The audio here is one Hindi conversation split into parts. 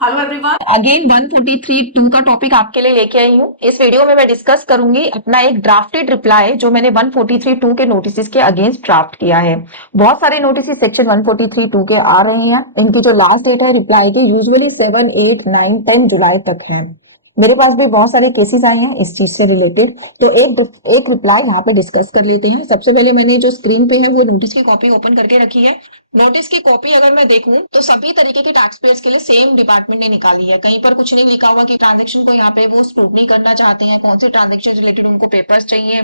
Hello everyone. अगेन 143(2) का टॉपिक आपके लिए लेके आई हूँ। इस वीडियो में मैं डिस्कस करूंगी अपना एक ड्राफ्टेड रिप्लाई जो मैंने 143(2) के नोटिस के अगेंस्ट ड्राफ्ट किया है। बहुत सारे नोटिस सेक्शन 143(2) के आ रहे हैं। इनकी जो लास्ट डेट है रिप्लाई की यूजुअली 7, 8, 9, 10 जुलाई तक है। मेरे पास भी बहुत सारे केसेस आए हैं इस चीज से रिलेटेड, तो एक रिप्लाई यहाँ पे डिस्कस कर लेते हैं। सबसे पहले मैंने जो स्क्रीन पे है वो नोटिस की कॉपी ओपन करके रखी है। नोटिस की कॉपी अगर मैं देखूं तो सभी तरीके के टैक्स पेयर्स के लिए सेम डिपार्टमेंट ने निकाली है। कहीं पर कुछ नहीं लिखा हुआ कि ट्रांजेक्शन को यहाँ पे वो स्क्रूटनी करना चाहते हैं, कौन सी ट्रांजेक्शन रिलेटेड उनको पेपर्स चाहिए।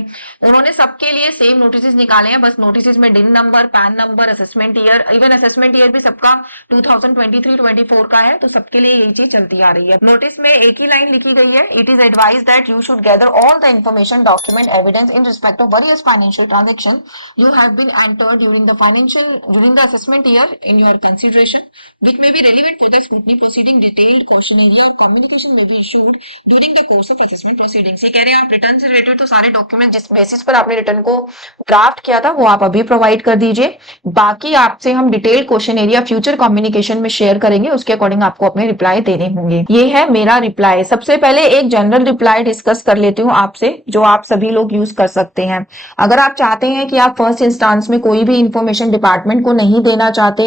उन्होंने सबके लिए सेम नोटिस निकाले हैं। बस नोटिस में डिन number, pan number, assessment year, even assessment year भी सबका 2023-24 का है, तो सबके लिए यही चीज चलती आ रही है। नोटिस में एक ही लाइन लिखी गई है, it is advise that you should gather all the information, document, evidence in respect of various financial transaction you have been entered during the assessment year in your consideration, which may be relevant for the scrutiny proceeding. Detailed caution area or communication may be issued during the course of assessment proceedings. ये कह रहे हैं आप रिटर्न से रिलेटेड तो सारे डॉक्यूमेंट जिस बेसिस पर आपने रिटर्न को ड्राफ्ट किया था वो आप अभी प्रोवाइड कर दीजिए। बाकी आपसे हम detailed question area future communication में शेयर करेंगे, उसके अकॉर्डिंग आपको अपने रिप्लाई देने होंगे। ये है मेरा रिप्लाई। सबसे पहले एक जनरल रिप्लाई डिस्कस कर लेती हूँ आपसे, जो आप सभी लोग यूज कर सकते हैं। अगर आप चाहते हैं कि आप फर्स्ट इंस्टांस में कोई भी इंफॉर्मेशन डिपार्टमेंट को नहीं देना चाहते,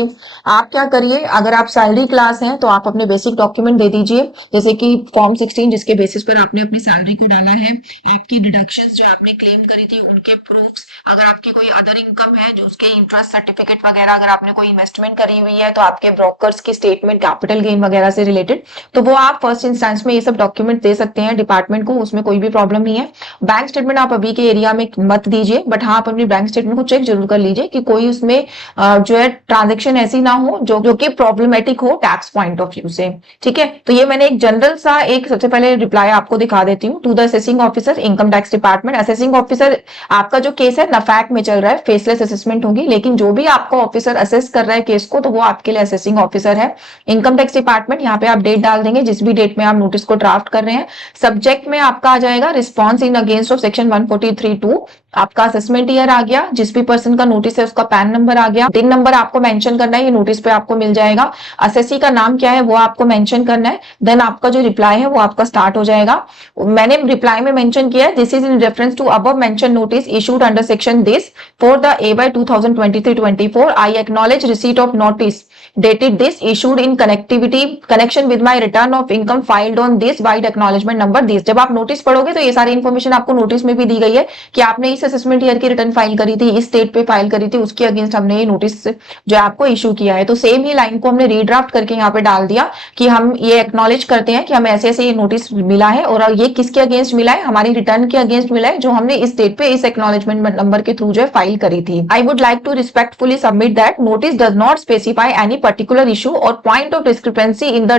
आप क्या करिए, अगर आप सैलरी क्लास हैं तो आप अपने बेसिक डॉक्यूमेंट दे दीजिए, जैसे कि फॉर्म 16 जिसके बेसिस पर आपने अपनी सैलरी को डाला है, आपकी डिडक्शंस जो आपने क्लेम करी थी उनके प्रूफ्स, अगर आपकी कोई अदर इनकम है जो उसके इंटरेस्ट सर्टिफिकेट वगैरह, अगर आपने कोई इन्वेस्टमेंट करी हुई है तो आपके ब्रोकर्स की स्टेटमेंट, कैपिटल गेन वगैरह से रिलेटेड, तो वो आप फर्स्ट इंस्टांस में ये सब डॉक्यूमेंट दे सकते हैं डिपार्टमेंट को, उसमें कोई भी प्रॉब्लम नहीं है। बैंक स्टेटमेंट आप अभी के एरिया में मत दीजिए, बट हाँ आप अपनी बैंक स्टेटमेंट को चेक जरूर कर लीजिए कि कोई उसमें जो है ट्रांजेक्शन ऐसी ना हो जो कि प्रॉब्लमेटिक हो टैक्स पॉइंट ऑफ व्यू से। ठीक है, तो ये मैंने एक जनरल सा एक सबसे पहले रिप्लाई आपको दिखा देती हूँ। To the assessing officer, income tax department. Assessing officer आपका जो केस है नफैक में चल रहा है, फेसलेस असेसमेंट होगी, लेकिन जो भी आपका ऑफिसर असेस कर रहा है केस को तो वो आपके लिए असेसिंग ऑफिसर है। इनकम टैक्स डिपार्टमेंट, यहाँ पे आप डेट डाल देंगे जिस भी डेट में आप नोटिस को ड्राफ्ट कर रहे हैं। सब्जेक्ट में आपका आ जाएगा response in against of section 143(2), आपका असेसमेंट ईयर आ गया, जिस भी पर्सन का नोटिस है उसका पैन नंबर आ गया, दिन नंबर आपको मेंशन करना है, ये नोटिस पे आपको मिल जाएगा। असेसी का नाम क्या है वो आपको मेंशन करना है, देन आपका जो रिप्लाई है वो आपका स्टार्ट हो जाएगा। मैंने रिप्लाई में मेंशन किया है, this is in reference to above mention notice issued under section this for the AY 2023-24। I acknowledge receipt of notice dated this issued in connection with my return of income filed on this wide acknowledgement number this। जब आप नोटिस पढ़ोगे तो ये सारी इन्फॉर्मेशन आपको नोटिस में भी दी गई है कि आपने इस असेसमेंट ईयर की रिटर्न फाइल करी थी, इस डेट पे फाइल करी थी, उसके अगेंस्ट हमने ये नोटिस जो आपको इशू किया है। तो सेम ही लाइन को हमने रीड्राफ्ट करके यहाँ पे डाल दिया कि हम ये एक्नॉलेज करते हैं कि हमें ऐसे ऐसे ये नोटिस मिला है, और ये किसके अगेंस्ट मिला है, हमारी रिटर्न के अगेंस्ट मिला है, जो हमने इस डेट पे इस एक्नॉलेजमेंट नंबर के थ्रू जो है फाइल करी थी। I would like to respectfully submit that notice does not specify any particular issue or point of discrepancy in the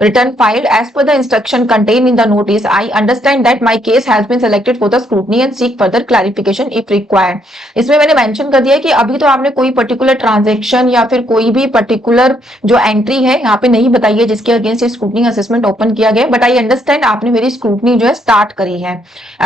return filed as per the instruction contained in the notice. I understand that my case has been selected for the scrutiny and seek further clarification if required। इसमें मैंने मेंशन कर दिया कि अभी तो आपने कोई पर्टिकुलर ट्रांजेक्शन या फिर कोई भी पर्टिकुलर जो एंट्री है यहाँ पे नहीं बताई है जिसके अगेंस्ट स्क्रूटनी असेसमेंट ओपन किया गया, बट आई अंडरस्टैंड आपने मेरी स्क्रूटनी जो है स्टार्ट करी है।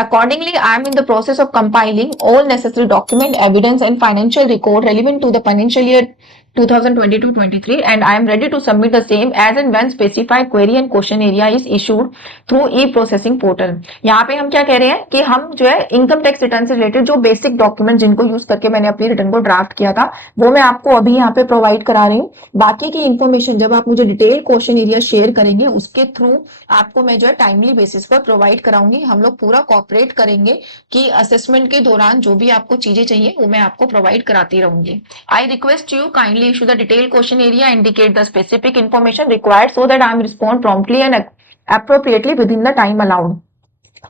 Accordingly I am in the process of compiling all necessary document, evidence and financial record relevant to the financial year 2022-23 and I am ready to submit the same as and when specified query and question area is issued through e-processing portal। यहाँ पे हम क्या कह रहे हैं कि हम जो है इनकम टैक्स रिटर्न से रिलेटेड जो बेसिक डॉक्यूमेंट जिनको यूज करके मैंने अपनी रिटर्न को ड्राफ्ट किया था वो मैं आपको अभी यहाँ पे प्रोवाइड करा रही हूँ। बाकी की इन्फॉर्मेशन जब आप मुझे डिटेल क्वेश्चन एरिया शेयर करेंगे उसके थ्रू आपको मैं जो है टाइमली बेसिस पर प्रोवाइड कराऊंगी। हम लोग पूरा कॉपरेट करेंगे कि असेसमेंट के दौरान जो भी आपको चीजें चाहिए वो मैं आपको प्रोवाइड कराती रहूंगी। I request you kindly issue the detailed question area, indicate the specific information required so that I am respond promptly and appropriately within the time allowed।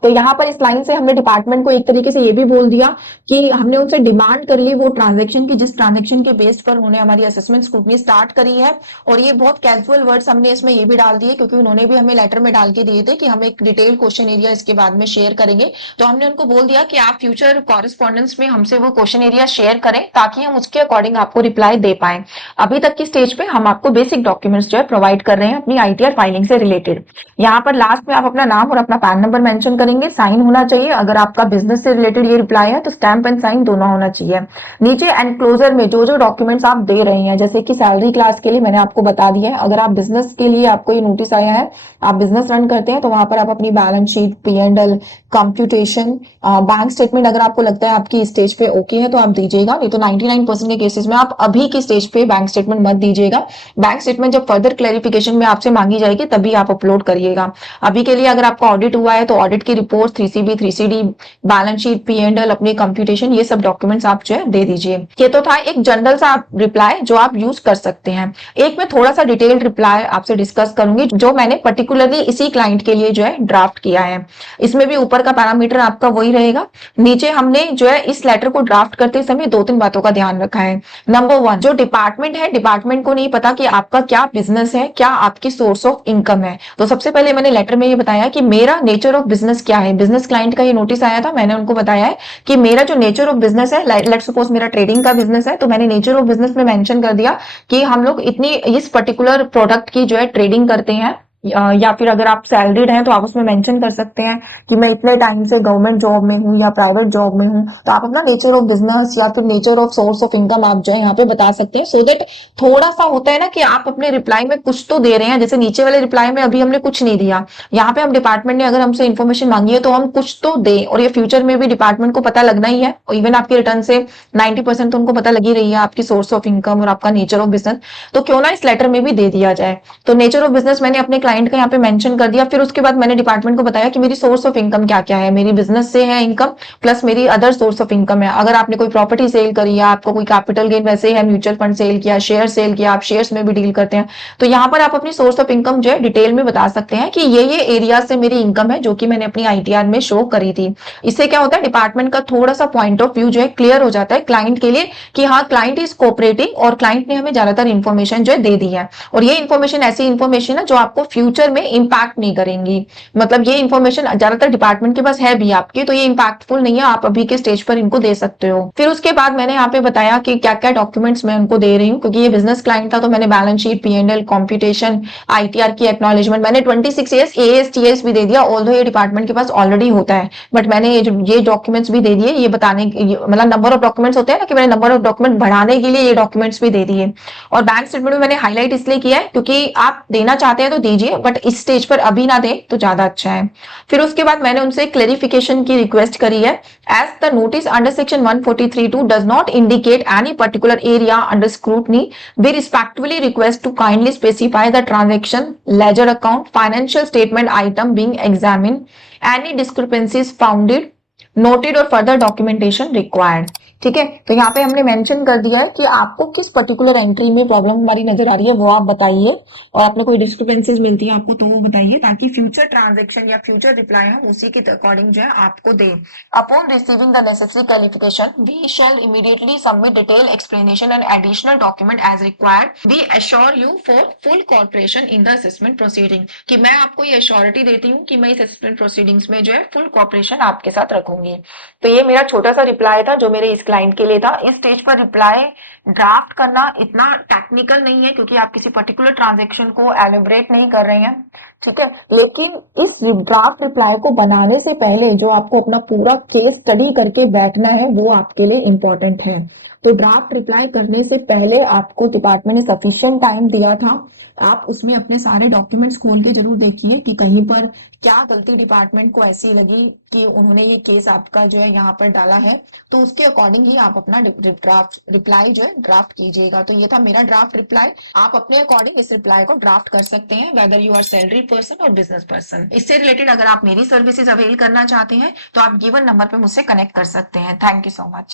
तो यहाँ पर इस लाइन से हमने डिपार्टमेंट को एक तरीके से ये भी बोल दिया कि हमने उनसे डिमांड कर ली वो ट्रांजैक्शन की जिस ट्रांजैक्शन के बेस पर उन्होंने हमारी असेसमेंट स्क्रूटनी स्टार्ट करी है। और ये बहुत कैजुअल वर्ड्स हमने इसमें ये भी डाल दिए क्योंकि उन्होंने भी हमें लेटर में डाल के दिए थे कि हम एक डिटेल क्वेश्चन एरिया इसके बाद में शेयर करेंगे। तो हमने उनको बोल दिया कि आप फ्यूचर कॉरेस्पॉन्डेंस में हमसे वो क्वेश्चन एरिया शेयर करें ताकि हम उसके अकॉर्डिंग आपको रिप्लाई दे पाए। अभी तक की स्टेज पे हम आपको बेसिक डॉक्यूमेंट्स जो है प्रोवाइड कर रहे हैं अपनी ITR फाइलिंग से रिलेटेड। यहाँ पर लास्ट में आप अपना नाम और अपना पैन नंबर मेंशन करेंगे, साइन होना चाहिए। अगर आपका बिजनेस से रिलेटेड ये रिप्लाई है तो स्टैंप एंड साइन दोनों होना चाहिए। नीचे एनक्लोजर में जो जो डॉक्यूमेंट्स आप दे रहे हैं, जैसे कि सैलरी क्लास के लिए मैंने आपको बता दिया है, अगर आप बिजनेस के लिए आपको ये नोटिस आया है, आप बिजनेस रन करते हैं, तो वहां पर आप अपनी balance sheet, P&L, computation, bank statement अगर आपको लगता है आपकी स्टेज पे ओके है तो आप दीजिएगा, नहीं तो 99% के केसेस में आप अभी की स्टेज पे बैंक स्टेटमेंट मत दीजिएगा। बैंक स्टेटमेंट जब फर्दर क्लैरिफिकेशन में आपसे मांगी जाएगी तभी आप अपलोड करिएगा। अभी के लिए अगर आपका ऑडिट हुआ है तो ऑडिट की report, 3CB, 3CD, balance sheet, P&L, अपनी कंप्यूटेशन, ये सब डॉक्यूमेंट्स आप जो है दे दीजिए। ये तो था एक जनरल सा रिप्लाई जो आप यूज कर सकते हैं। एक मैं थोड़ा सा डिटेल्ड रिप्लाई आपसे डिस्कस करूंगी जो मैंने पर्टिकुलरली इसी क्लाइंट के लिए जो है ड्राफ्ट किया है। इसमें भी ऊपर का पैरामीटर आपका वही रहेगा। नीचे हमने जो है इस लेटर को ड्राफ्ट करते समय 2-3 बातों का ध्यान रखा है। नंबर 1, जो डिपार्टमेंट है, डिपार्टमेंट को नहीं पता कि आपका क्या बिजनेस है, क्या आपकी सोर्स ऑफ इनकम है। तो सबसे पहले मैंने लेटर में ये बताया कि मेरा नेचर ऑफ बिजनेस क्या है। बिजनेस क्लाइंट का ये नोटिस आया था, मैंने उनको बताया है कि मेरा जो नेचर ऑफ बिजनेस है, लेट्स सपोज मेरा ट्रेडिंग का बिजनेस है, तो मैंने नेचर ऑफ बिजनेस में मेंशन कर दिया कि हम लोग इतनी इस पर्टिकुलर प्रोडक्ट की जो है ट्रेडिंग करते हैं, या फिर अगर आप सैलरीड हैं तो आप उसमें मेंशन कर सकते हैं कि मैं इतने टाइम से गवर्नमेंट जॉब में हूँ या प्राइवेट जॉब में हूँ। तो आप अपना नेचर ऑफ बिजनेस या फिर nature of source of income आप जो है यहाँ पे बता सकते हैं, सो दैट थोड़ा सा होता है ना कि आप अपने रिप्लाई में कुछ तो दे रहे हैं। जैसे नीचे वाले रिप्लाई में अभी हमने कुछ नहीं दिया, यहाँ पे हम डिपार्टमेंट ने अगर हमसे इन्फॉर्मेशन मांगी है तो हम कुछ तो दें, और ये फ्यूचर में भी डिपार्टमेंट को पता लगना ही है। और इवन आपके रिटर्न से 90% तो उनको पता लगी रही है आपकी सोर्स ऑफ इनकम और आपका नेचर ऑफ बिजनेस, तो क्यों ना इस लेटर में भी दे दिया जाए। तो नेचर ऑफ बिजनेस मैंने अपने क्लाइंट का यहाँ पे मेंशन कर दिया। फिर उसके बाद मैंने डिपार्टमेंट को बताया कि मेरी सोर्स ऑफ इनकम क्या क्या है, मेरी बिजनेस से है इनकम, प्लस मेरी अदर सोर्स ऑफ इनकम है। अगर आपने कोई प्रॉपर्टी सेल करी है, आपको कोई कैपिटल गेन वैसे है, म्यूचुअल फंड सेल किया, शेयर सेल किया, आप शेयर्स में भी डील करते हैं, तो यहाँ पर आप अपनी सोर्स ऑफ इनकम जो है डिटेल में बता सकते हैं कि ये एरिया से मेरी इनकम है, जो कि मैंने अपनी ITR में शो करी थी। इससे क्या होता है, डिपार्टमेंट का थोड़ा सा पॉइंट ऑफ व्यू जो है क्लियर हो जाता है क्लाइंट के लिए कि हाँ, क्लाइंट इज कोऑपरेटिंग और क्लाइंट ने हमें ज्यादातर इन्फॉर्मेशन जो है दे दी है, और ये इन्फॉर्मेशन ऐसी इन्फॉर्मेशन है जो आपको फ्यूचर में इंपैक्ट नहीं करेंगी। मतलब ये इन्फॉर्मेशन ज्यादातर डिपार्टमेंट के पास है भी आपके, तो ये इंपैक्टफुल नहीं है, आप अभी के स्टेज पर इनको दे सकते हो। फिर उसके बाद मैंने यहाँ पे बताया कि क्या क्या डॉक्यूमेंट्स मैं उनको दे रही हूँ, क्योंकि ये बिजनेस क्लाइंट था तो मैंने balance sheet, P&L, computation, ITR की एक्नॉलेजमेंट, मैंने 26 ईयर्स AS/TS भी दे दिया। ऑल्दो ये डिपार्टमेंट के पास ऑलरेडी होता है, बट मैंने ये डॉक्यूमेंट्स भी दे दिए, ये बताने मतलब नंबर ऑफ डॉक्यूमेंट्स होते हैं ना, कि मैंने नंबर ऑफ डॉक्यूमेंट बढ़ाने के लिए ये डॉक्यूमेंट्स भी दे दिए। और बैंक स्टेटमेंट में मैंने हाईलाइट इसलिए किया है क्योंकि आप देना चाहते हैं तो दीजिए, बट इस स्टेज पर अभी ना दें तो ज्यादा अच्छा है। फिर उसके बाद मैंने उनसे क्लेरिफिकेशन की रिक्वेस्ट करी है। As the notice under section 143(2) does not indicate any particular area under scrutiny, we respectfully request to kindly specify the transaction, ledger account, financial statement item being examined, any discrepancies founded, noted और फर्दर डॉक्यूमेंटेशन रिक्वायर्ड। ठीक है, तो यहाँ पे हमने मेंशन कर दिया है कि आपको किस पर्टिकुलर एंट्री में प्रॉब्लम हमारी नजर आ रही है वो आप बताइए, और आपने कोई डिस्क्रिपेंसीज मिलती है आपको तो वो बताइए, ताकि फ्यूचर ट्रांजैक्शन या फ्यूचर रिप्लाई हम उसी के अकॉर्डिंग जो है आपको दें। Upon receiving the necessary clarification we shall immediately submit detail explanation and additional document as required. We assure you for full corporation in the assessment proceeding, कि मैं आपको ये एश्योरिटी देती हूँ कि मैं इस असेसमेंट प्रोसीडिंग्स में जो है फुल कॉर्पोरेशन आपके साथ रखूंगी। तो ये मेरा छोटा सा रिप्लाई था जो मेरे इस क्लाइंट के लिए था। इस स्टेज पर रिप्लाई ड्राफ्ट करना इतना टेक्निकल नहीं है, क्योंकि आप किसी पर्टिकुलर ट्रांजैक्शन को एलिब्रेट नहीं कर रहे हैं, ठीक है। लेकिन इस ड्राफ्ट रिप्लाई को बनाने से पहले जो आपको अपना पूरा केस स्टडी करके बैठना है वो आपके लिए इंपॉर्टेंट है। तो ड्राफ्ट रिप्लाई करने से पहले आपको डिपार्टमेंट ने सफिशिएंट टाइम दिया था, आप उसमें अपने सारे डॉक्यूमेंट्स खोल के जरूर देखिए कि कहीं पर क्या गलती डिपार्टमेंट को ऐसी लगी कि उन्होंने ये केस आपका जो है यहाँ पर डाला है, तो उसके अकॉर्डिंग ही आप अपना ड्राफ्ट रिप्लाई जो है ड्राफ्ट कीजिएगा। तो ये था मेरा ड्राफ्ट रिप्लाई। आप अपने अकॉर्डिंग इस रिप्लाई को ड्राफ्ट कर सकते हैं, whether you are salary person और बिजनेस पर्सन। इससे रिलेटेड अगर आप मेरी सर्विसेज अवेल करना चाहते हैं तो आप गिवन नंबर पे मुझसे कनेक्ट कर सकते हैं। Thank you so much.